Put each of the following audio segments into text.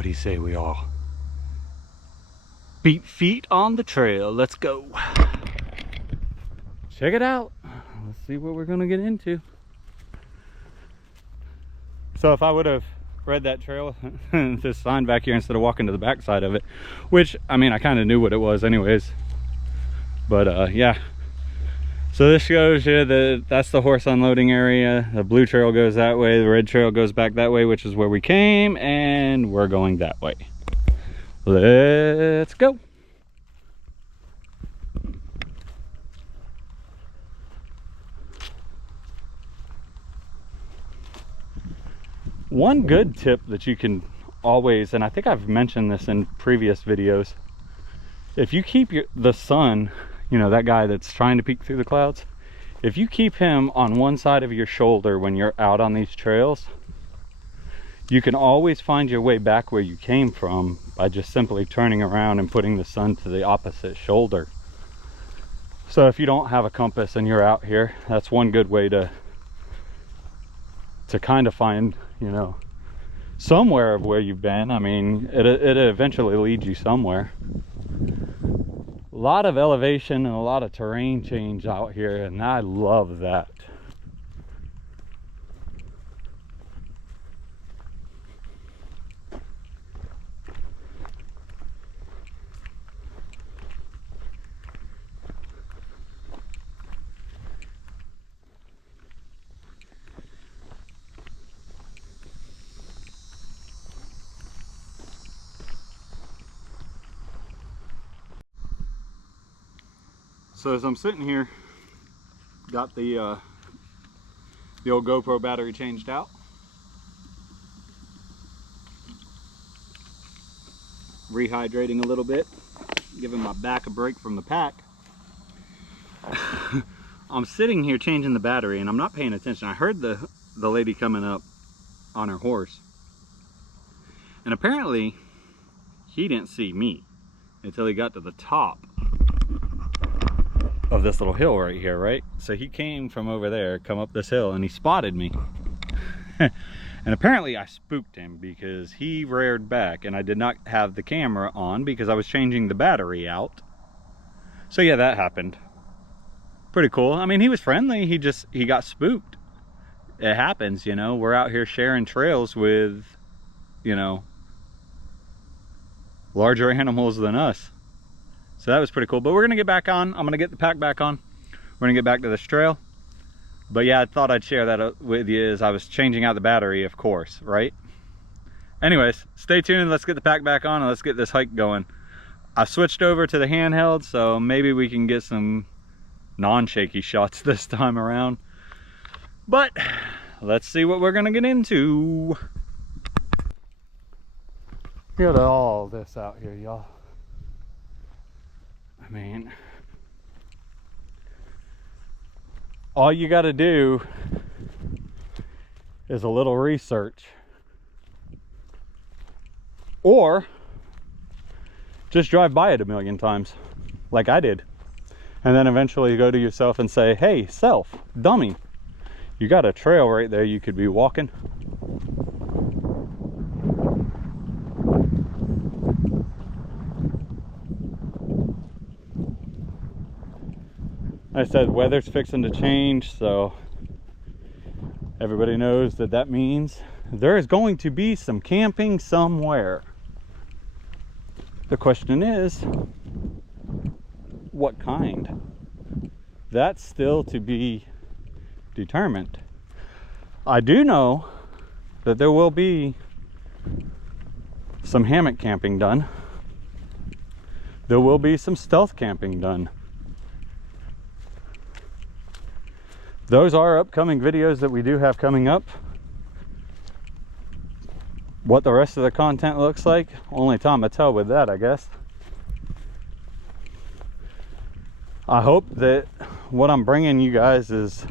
What do you say we all beat feet on the trail? Let's go. Check it out. Let's see what we're gonna get into. So if I would have read that trail, this sign back here, instead of walking to the back side of it, which, I mean, I kind of knew what it was anyways. But yeah. So this shows you that that's the horse unloading area. The blue trail goes that way, the red trail goes back that way, which is where we came, and we're going that way. Let's go. One good tip that you can always, and I think I've mentioned this in previous videos, if you keep the sun, you know, that guy that's trying to peek through the clouds, if you keep him on one side of your shoulder when you're out on these trails, you can always find your way back where you came from by just simply turning around and putting the sun to the opposite shoulder. So if you don't have a compass and you're out here, that's one good way to kind of find, you know, somewhere of where you've been. I mean, it eventually leads you somewhere. A lot of elevation and a lot of terrain change out here, and I love that. So as I'm sitting here, got the old GoPro battery changed out. Rehydrating a little bit, giving my back a break from the pack. I'm sitting here changing the battery and I'm not paying attention. I heard the lady coming up on her horse. And apparently he didn't see me until he got to the top of this little hill right here, right? So he came from over there, come up this hill, and he spotted me. And apparently I spooked him because he reared back, and I did not have the camera on because I was changing the battery out. So yeah, that happened. Pretty cool. I mean, he was friendly, he got spooked. It happens, you know. We're out here sharing trails with, you know, larger animals than us. So that was pretty cool. But we're gonna get back on. I'm gonna get the pack back on. We're gonna get back to this trail. But yeah, I thought I'd share that with you as I was changing out the battery, of course, right? Anyways, stay tuned. Let's get the pack back on and let's get this hike going. I switched over to the handheld, so maybe we can get some non-shaky shots this time around. But let's see what we're gonna get into. Look at all this out here, y'all. I mean, all you got to do is a little research, or just drive by it a million times like I did, and then eventually go to yourself and say, hey, self, dummy, you got a trail right there you could be walking. I said weather's fixing to change, so everybody knows that that means there is going to be some camping somewhere. The question is, what kind? That's still to be determined. I do know that there will be some hammock camping done. There will be some stealth camping done. Those are upcoming videos that we do have coming up. What the rest of the content looks like, only time will tell with that, I guess. I hope that what I'm bringing you guys is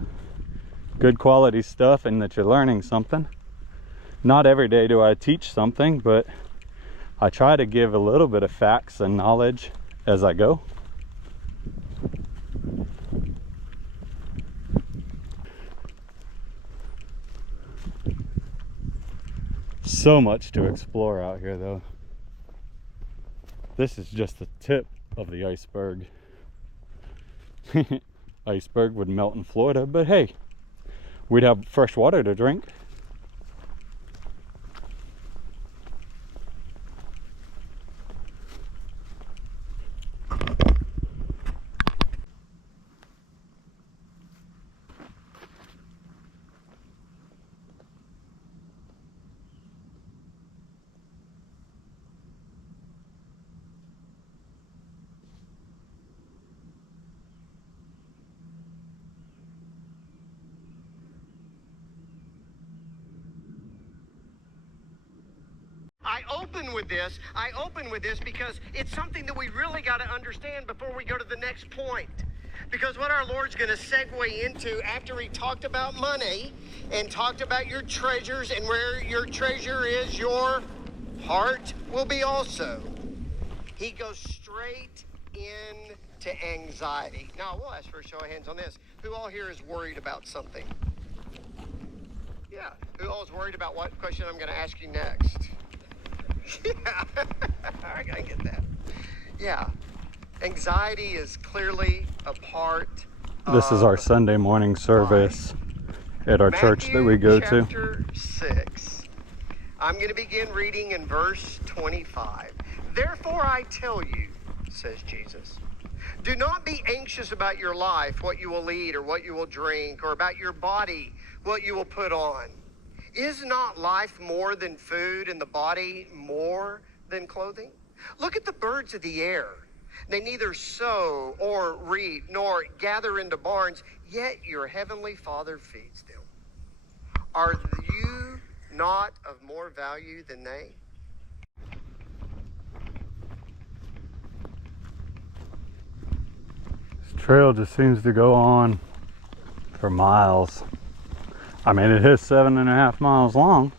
good quality stuff and that you're learning something. Not every day do I teach something, but I try to give a little bit of facts and knowledge as I go. So much to explore out here though. This is just the tip of the iceberg. Iceberg would melt in Florida, but hey, we'd have fresh water to drink. I open with this because it's something that we really got to understand before we go to the next point. Because what our Lord's going to segue into after he talked about money and talked about your treasures, and where your treasure is, your heart will be also. He goes straight into anxiety. Now, we'll ask for a show of hands on this. Who all here is worried about something? Yeah. Who all is worried about what question I'm going to ask you next? Yeah, I gotta get that. Yeah, anxiety is clearly a part of This is our Sunday morning service at our church that we go to. Chapter 6. I'm going to begin reading in verse 25. Therefore I tell you, says Jesus, do not be anxious about your life, what you will eat or what you will drink, or about your body, what you will put on. Is not life more than food, and the body more than clothing? Look at the birds of the air. They neither sow or reap nor gather into barns, yet your heavenly Father feeds them. Are you not of more value than they? This trail just seems to go on for miles. I mean, it is 7.5 miles long.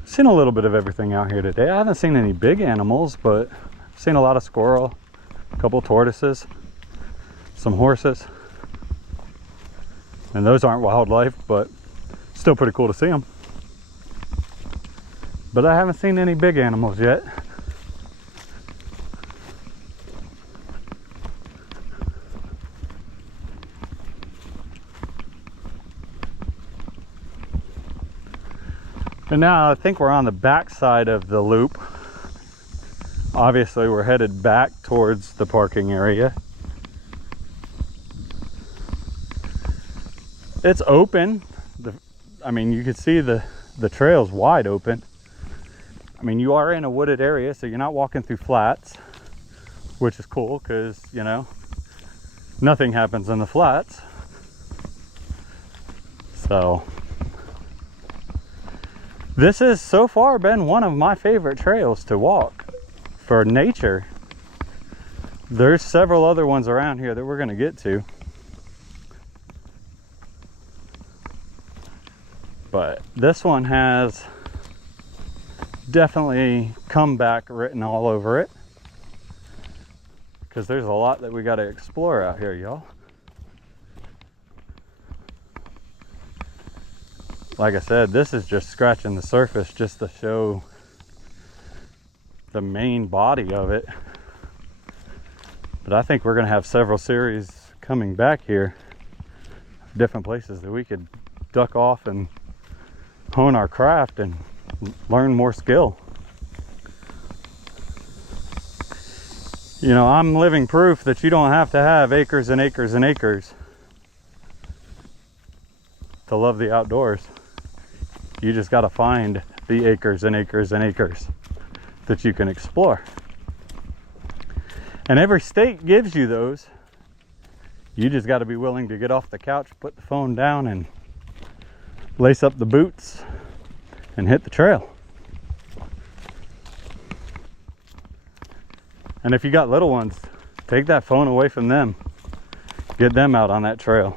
I've seen a little bit of everything out here today. I haven't seen any big animals, but I've seen a lot of squirrel, a couple tortoises, some horses. And those aren't wildlife, but still pretty cool to see them. But I haven't seen any big animals yet. And now I think we're on the back side of the loop. Obviously we're headed back towards the parking area. It's open. I mean, you can see the trail's wide open. I mean, you are in a wooded area, so you're not walking through flats, which is cool because, you know, nothing happens in the flats. So this has so far been one of my favorite trails to walk for nature. There's several other ones around here that we're going to get to. But this one has definitely comeback written all over it, because there's a lot that we got to explore out here, y'all. Like I said, this is just scratching the surface just to show the main body of it. But I think we're going to have several series coming back here, different places that we could duck off and hone our craft and learn more skill. You know, I'm living proof that you don't have to have acres and acres and acres to love the outdoors. You just got to find the acres and acres and acres that you can explore. And every state gives you those. You just got to be willing to get off the couch, put the phone down, and lace up the boots and hit the trail. And if you got little ones, take that phone away from them. Get them out on that trail.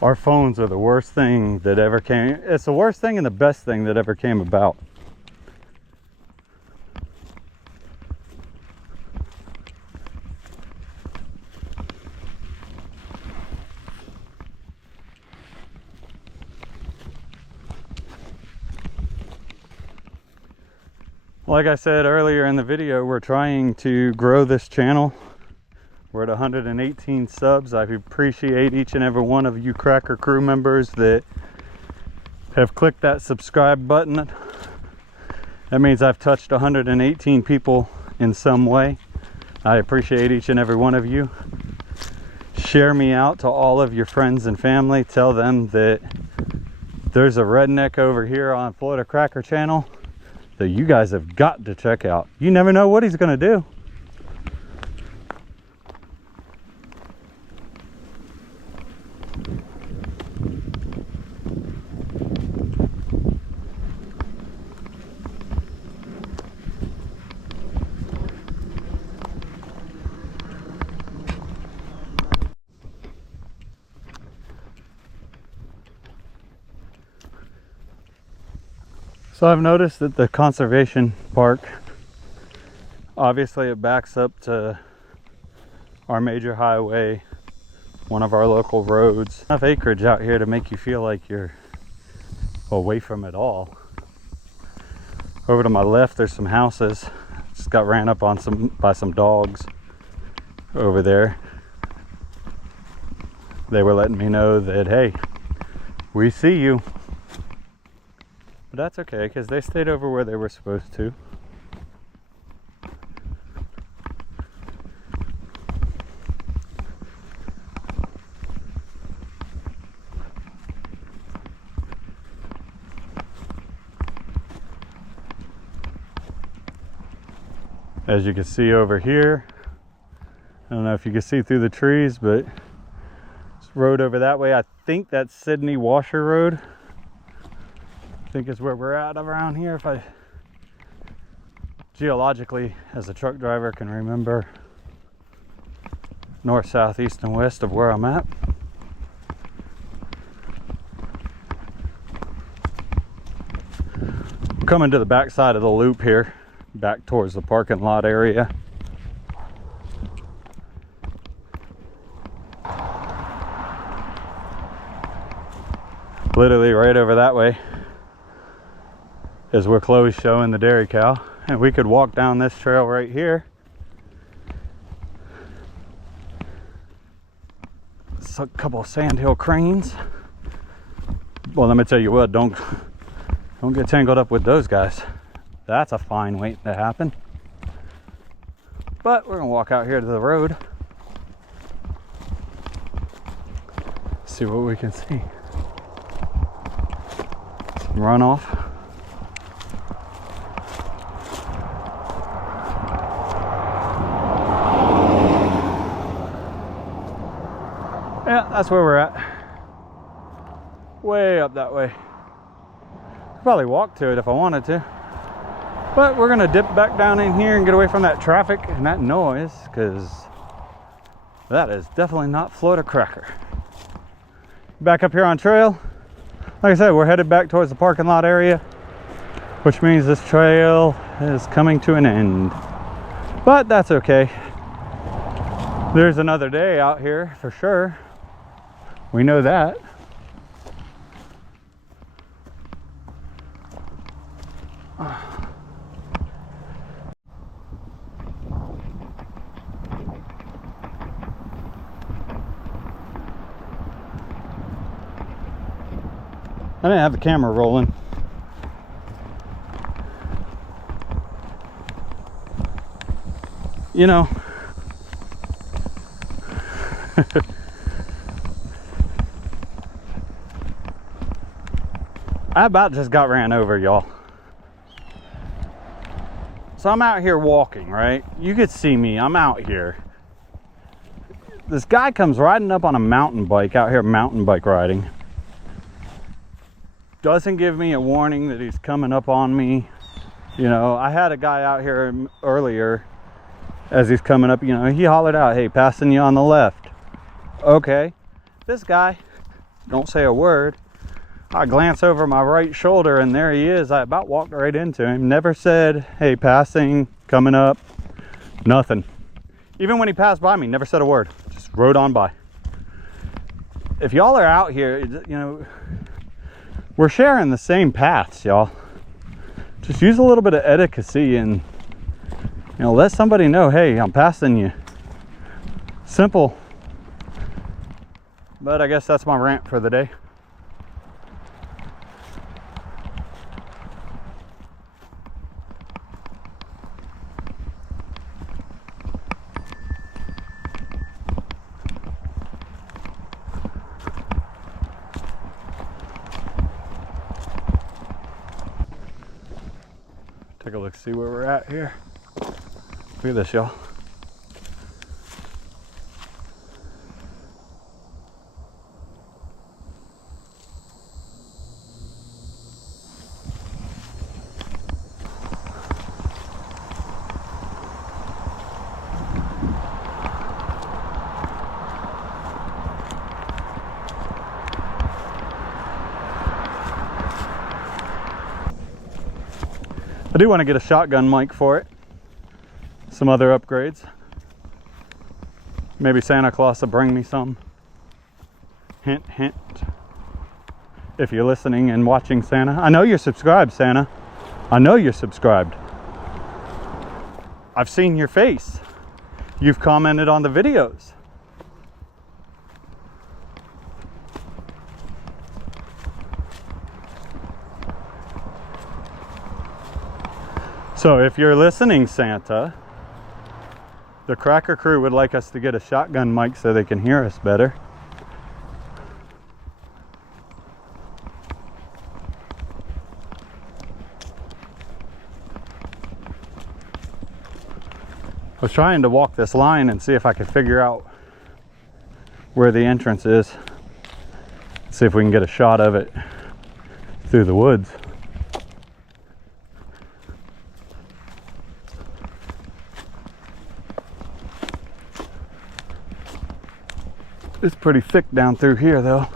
Our phones are the worst thing that ever came. It's the worst thing and the best thing that ever came about. Like I said earlier in the video, we're trying to grow this channel. We're at 118 subs. I appreciate each and every one of you Cracker Crew members that have clicked that subscribe button. That means I've touched 118 people in some way. I appreciate each and every one of you. Share me out to all of your friends and family. Tell them that there's a redneck over here on Florida Cracker Channel that you guys have got to check out. You never know what he's gonna do. So I've noticed that the conservation park, obviously it backs up to our major highway, one of our local roads. Enough acreage out here to make you feel like you're away from it all. Over to my left there's some houses. Just got ran up on by some dogs over there. They were letting me know that, hey, we see you. But that's okay, because they stayed over where they were supposed to. As you can see over here, I don't know if you can see through the trees, but this road over that way, I think that's Sydney Washer Road. I think is where we're at around here, if I geologically as a truck driver can remember north, south, east, and west of where I'm at. Coming to the back side of the loop here, back towards the parking lot area. Literally right over that way is where Chloe's showing the dairy cow, and we could walk down this trail right here. It's a couple of sandhill cranes. Well, let me tell you what, don't get tangled up with those guys. That's a fine waiting to happen. But we're gonna walk out here to the road, see what we can see. Some runoff. Yeah, that's where we're at. Way up that way. Could probably walk to it if I wanted to. But we're gonna dip back down in here and get away from that traffic and that noise, because that is definitely not Florida Cracker. Back up here on trail. Like I said, we're headed back towards the parking lot area, which means this trail is coming to an end. But that's okay. There's another day out here for sure. We know that. I didn't have the camera rolling. You know, I about just got ran over, y'all. So I'm out here walking, right? You could see me, I'm out here. This guy comes riding up on a mountain bike out here, mountain bike riding. Doesn't give me a warning that he's coming up on me. You know, I had a guy out here earlier as he's coming up, you know, he hollered out, hey, passing you on the left. Okay, this guy, don't say a word. I glance over my right shoulder and there he is. I about walked right into him. Never said, hey, passing, coming up, nothing. Even when he passed by me, never said a word, just rode on by. If y'all are out here, you know, we're sharing the same paths, y'all. Just use a little bit of etiquette and, you know, let somebody know, hey, I'm passing you. Simple. But I guess that's my rant for the day. Take a look, see where we're at here. Look at this, y'all. I do want to get a shotgun mic for it. Some other upgrades. Maybe Santa Claus will bring me some. Hint, hint. If you're listening and watching, Santa. I know you're subscribed, Santa. I know you're subscribed. I've seen your face. You've commented on the videos. So if you're listening, Santa, the Cracker Crew would like us to get a shotgun mic so they can hear us better. I was trying to walk this line and see if I could figure out where the entrance is. See if we can get a shot of it through the woods. It's pretty thick down through here though.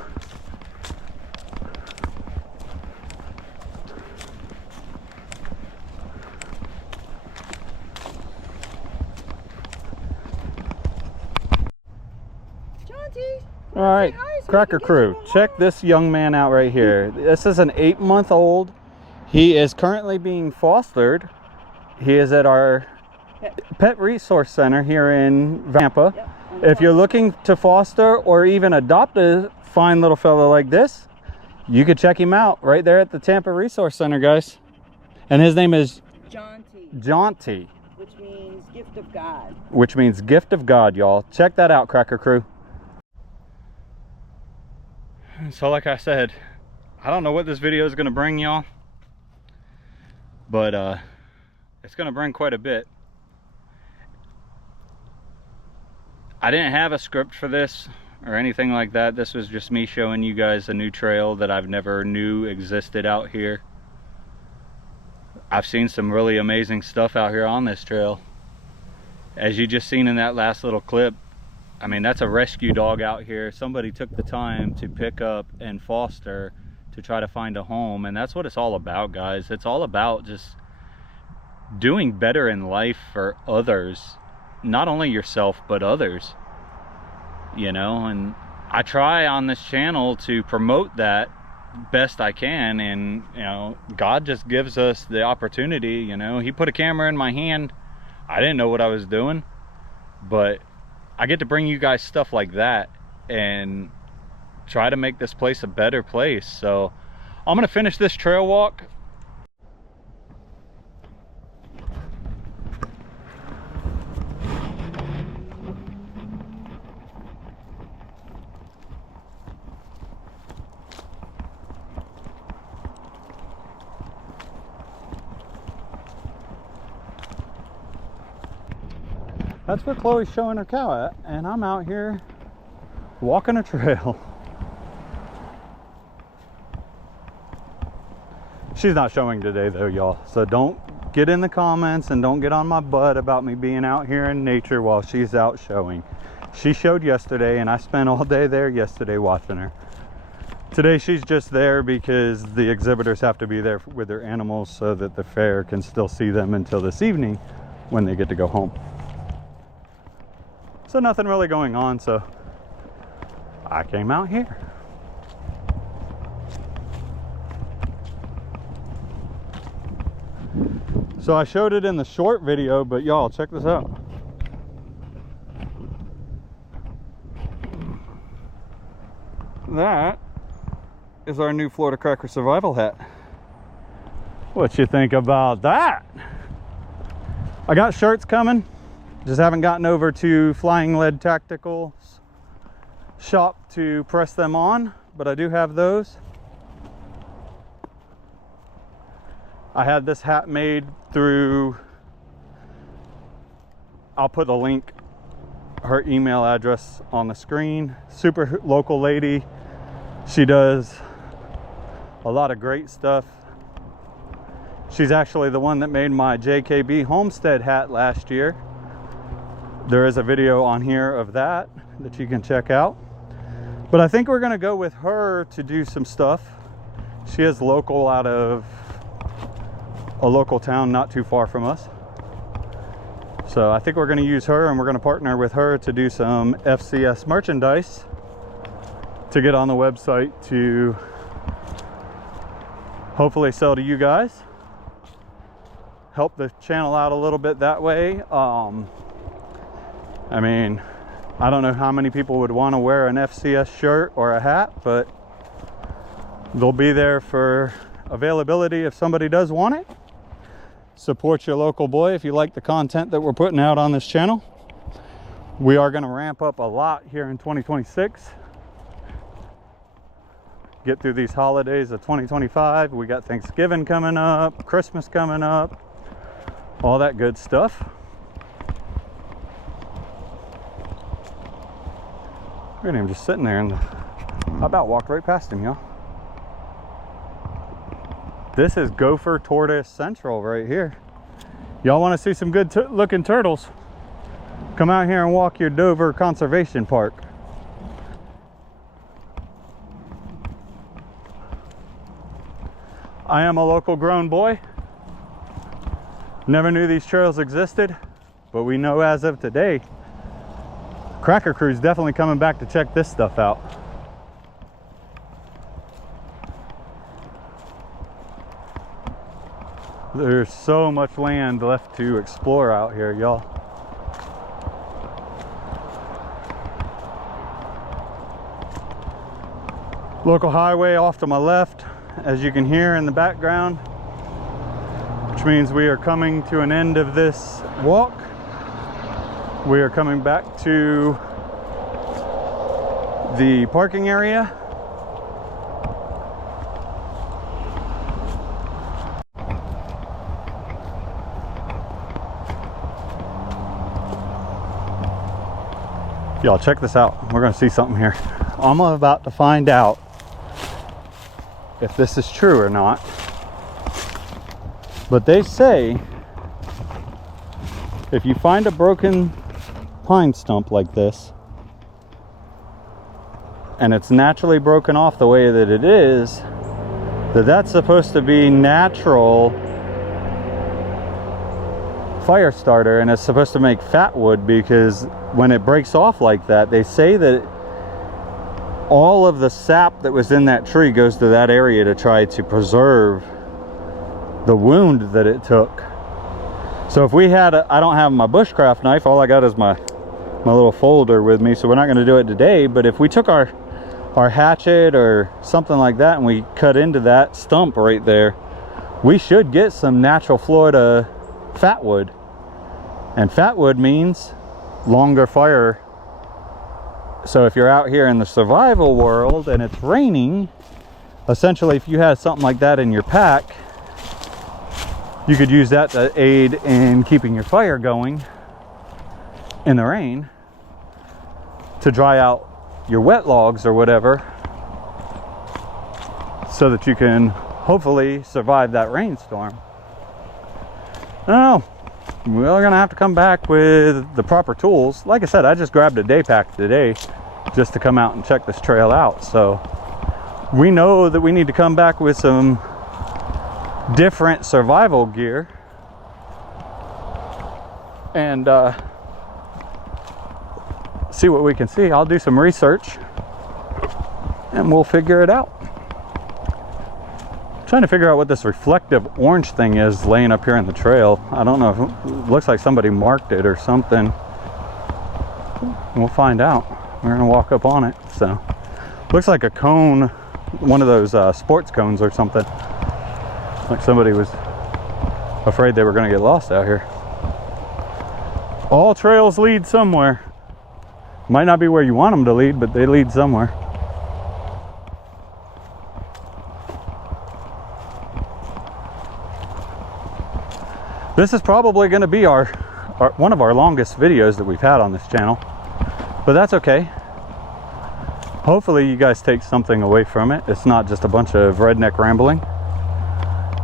All right, Cracker Crew, check this young man out right here. This is an 8-month-old. He is currently being fostered. He is at our Pet Resource Center here in Vampa. Yep. If you're looking to foster or even adopt a fine little fella like this, you could check him out right there at the Tampa Resource Center, guys. And his name is Jaunty. Jaunty. Which means gift of God. Which means gift of God, y'all. Check that out, Cracker Crew. So like I said, I don't know what this video is going to bring y'all, but it's going to bring quite a bit. I didn't have a script for this or anything like that. This was just me showing you guys a new trail that I've never knew existed out here. I've seen some really amazing stuff out here on this trail. As you just seen in that last little clip, I mean, that's a rescue dog out here. Somebody took the time to pick up and foster to try to find a home, and that's what it's all about, guys. It's all about just doing better in life for others. Not only yourself, but others, you know. And I try on this channel to promote that best I can, and you know, God just gives us the opportunity. You know, he put a camera in my hand. I didn't know what I was doing, but I get to bring you guys stuff like that and try to make this place a better place. So I'm gonna finish this trail walk. That's where Chloe's showing her cow at, and I'm out here walking a trail. She's not showing today though, y'all, so don't get in the comments and don't get on my butt about me being out here in nature while she's out showing. She showed yesterday, and I spent all day there yesterday watching her. Today she's just there because the exhibitors have to be there with their animals so that the fair can still see them until this evening when they get to go home. So nothing really going on, so I came out here. So I showed it in the short video, but y'all, check this out. That is our new Florida Cracker Survival hat. What you think about that? I got shirts coming. Just haven't gotten over to Flying Lead Tactical's shop to press them on, but I do have those. I had this hat made through, I'll put the link, her email address on the screen. Super local lady. She does a lot of great stuff. She's actually the one that made my JKB Homestead hat last year. There is a video on here of that you can check out. But I think we're gonna go with her to do some stuff. She is local, out of a local town not too far from us. So I think we're gonna use her, and we're gonna partner with her to do some FCS merchandise to get on the website to hopefully sell to you guys. Help the channel out a little bit that way. I mean, I don't know how many people would want to wear an FCS shirt or a hat, but they'll be there for availability if somebody does want it. Support your local boy if you like the content that we're putting out on this channel. We are going to ramp up a lot here in 2026. Get through these holidays of 2025. We got Thanksgiving coming up, Christmas coming up, all that good stuff. Look at him just sitting there, and I about walked right past him, y'all. This is Gopher Tortoise Central right here. Y'all want to see some good looking turtles? Come out here and walk your Dover Conservation Park. I am a local grown boy. Never knew these trails existed, but we know as of today, Cracker Crew's definitely coming back to check this stuff out. There's so much land left to explore out here, y'all. Local highway off to my left, as you can hear in the background, which means we are coming to an end of this walk. We are coming back to the parking area. Y'all, check this out. We're gonna see something here. I'm about to find out if this is true or not. But they say if you find a broken pine stump like this, and it's naturally broken off the way that it is, that's supposed to be natural fire starter, and it's supposed to make fat wood, because when it breaks off like that, they say that all of the sap that was in that tree goes to that area to try to preserve the wound that it took. So if we had I don't have my bushcraft knife, all I got is my little folder with me, so we're not going to do it today. But if we took our hatchet or something like that and we cut into that stump right there, we should get some natural Florida fat wood. And fat wood means longer fire. So if you're out here in the survival world and it's raining, essentially if you had something like that in your pack, you could use that to aid in keeping your fire going in the rain, to dry out your wet logs or whatever, so that you can hopefully survive that rainstorm. I don't know. We're gonna have to come back with the proper tools. Like I said, I just grabbed a day pack today just to come out and check this trail out. So we know that we need to come back with some different survival gear and see what we can see. I'll do some research and we'll figure it out. Trying to figure out what this reflective orange thing is laying up here in the trail. I don't know if it looks like somebody marked it or something. We'll find out. We're gonna walk up on it. So looks like a cone, one of those sports cones or something. Like somebody was afraid they were gonna get lost out here. All trails lead somewhere. Might not be where you want them to lead, but they lead somewhere. This is probably going to be our one of our longest videos that we've had on this channel, but that's okay. Hopefully you guys take something away from it. It's not just a bunch of redneck rambling.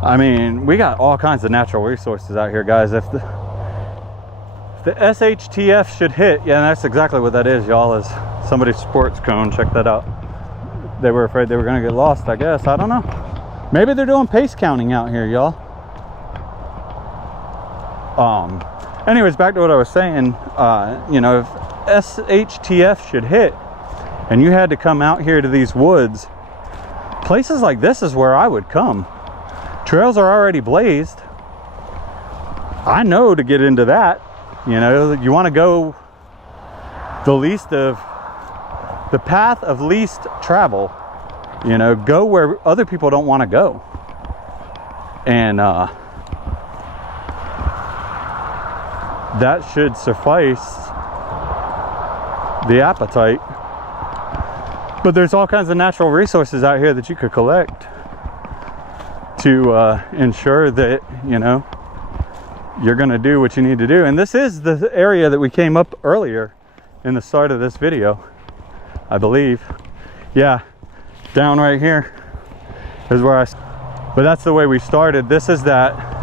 I mean, we got all kinds of natural resources out here, guys. If the SHTF should hit, yeah, that's exactly what that is, y'all, is somebody's sports cone. Check that out. They were afraid they were going to get lost, I guess. I don't know. Maybe they're doing pace counting out here, y'all. Anyways, back to what I was saying. You know, if SHTF should hit and you had to come out here to these woods, places like this is where I would come. Trails are already blazed. I know to get into that, you know, you want to go the path of least travel, you know, go where other people don't want to go. And that should suffice the appetite. But there's all kinds of natural resources out here that you could collect to ensure that, you know, you're going to do what you need to do. And this is the area that we came up earlier in the start of this video, I believe. Yeah, down right here is where but that's the way we started. This is that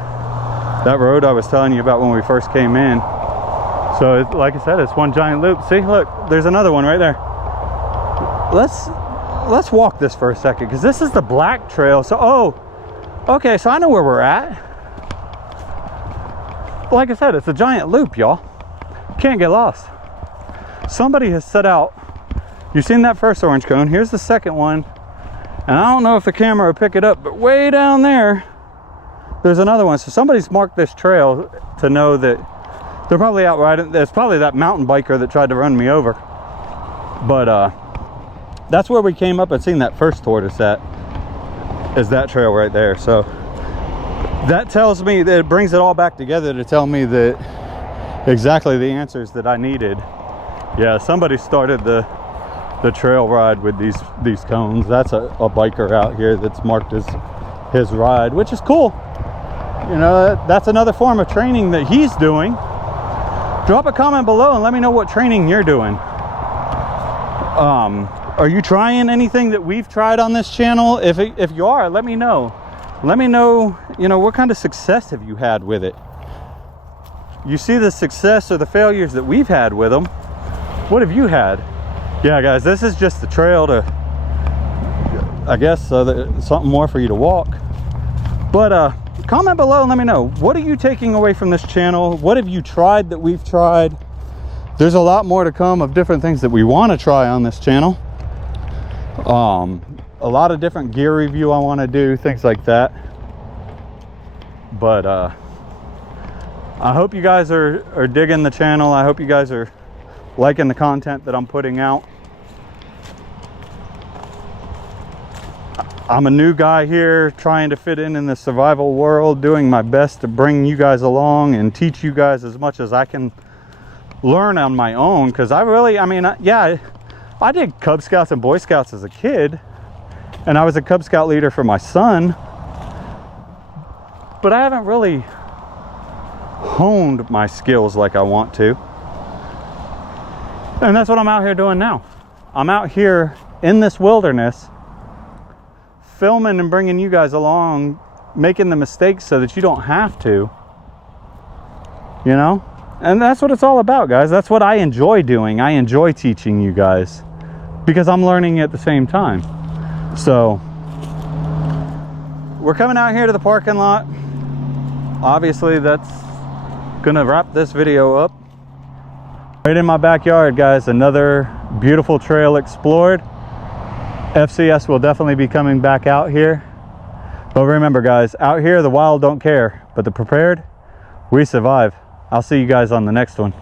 road I was telling you about when we first came in. So like I said, it's one giant loop. See, look, there's another one right there. Let's walk this for a second, because this is the Black Trail. So okay, so I know where we're at. Like I said, it's a giant loop, y'all. Can't get lost. Somebody has set out. You've seen that first orange cone. Here's the second one. And I don't know if the camera will pick it up, but way down there, there's another one. So somebody's marked this trail to know that they're probably out riding. There's probably that mountain biker that tried to run me over. But that's where we came up and seen that first tortoise at, is that trail right there. So that tells me that it brings it all back together to tell me that exactly the answers that I needed. Yeah, somebody started the trail ride with these cones. That's a biker out here that's marked as his ride, which is cool. You know, that's another form of training that he's doing. Drop a comment below and let me know what training you're doing. Are you trying anything that we've tried on this channel? If you are, let me know. Let me know, you know, what kind of success have you had with it? You see the success or the failures that we've had with them. What have you had? Yeah, guys, this is just the trail to, I guess, something more for you to walk. But comment below and let me know, what are you taking away from this channel? What have you tried that we've tried? There's a lot more to come of different things that we want to try on this channel. A lot of different gear review I want to do, things like that. But I hope you guys are digging the channel. I hope you guys are liking the content that I'm putting out. I'm a new guy here trying to fit in the survival world, doing my best to bring you guys along and teach you guys as much as I can learn on my own. Because yeah, I did Cub Scouts and Boy Scouts as a kid, and I was a Cub Scout leader for my son, but I haven't really honed my skills like I want to. And that's what I'm out here doing now. I'm out here in this wilderness filming and bringing you guys along, making the mistakes so that you don't have to, you know? And that's what it's all about, guys. That's what I enjoy doing. I enjoy teaching you guys because I'm learning at the same time. So we're coming out here to the parking lot. Obviously that's gonna wrap this video up. Right in my backyard, guys, another beautiful trail explored. FCS will definitely be coming back out here. But remember guys, out here the wild don't care, but the prepared, we survive. I'll see you guys on the next one.